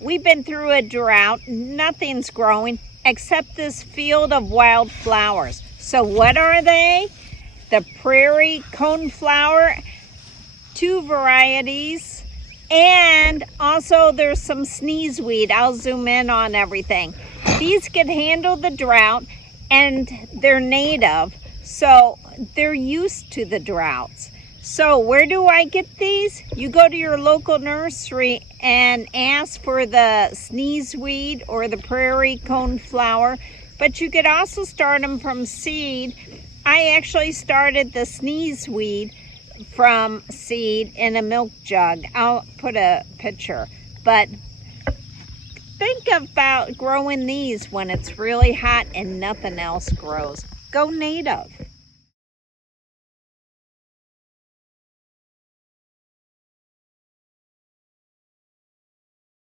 we've been through a drought. Nothing's growing except this field of wildflowers. So what are they? The Prairie Coneflower, 2 varieties, and also there's some Sneezeweed. I'll zoom in on everything. These can handle the drought and they're native, so they're used to the droughts. So where do I get these? You go to your local nursery and ask for the Sneezeweed or the Prairie Coneflower, but you could also start them from seed. I actually started the Sneezeweed from seed in a milk jug. I'll put a picture, but think about growing these when it's really hot and nothing else grows. Go native.